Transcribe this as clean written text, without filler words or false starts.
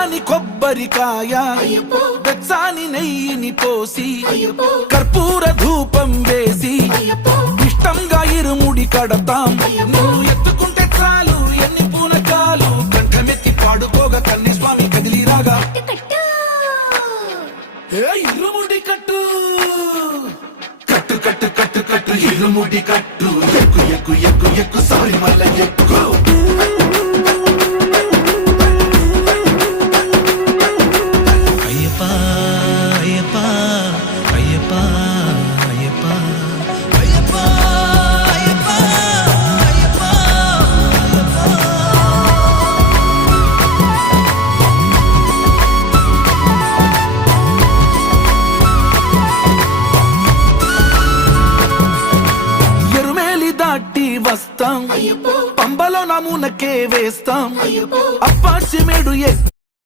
పచ్చాని కొబ్బరికాయ వెచ్చాని నెయ్యిని పోసి కర్పూర ధూపం వేసి ఇష్టంగా ఇరుముడి కడతాం. నువ్వు ఎత్తుకుంటే చాలు ఎన్ని పూనకాలు కంఠమెత్తి పాడుకోగా కన్యస్వామి కదిలిరాగా ఇరుముడి కట్టు కట్టు కట్టు కట్టు కట్టు ఇరుముడి కట్టు ఎక్కు ఎక్కు ఎక్కు ఎక్కు సారి మల్ల ఎక్కు. వస్తాం పంబలో నమూనకే వేస్తాం అప్పాచి మేడు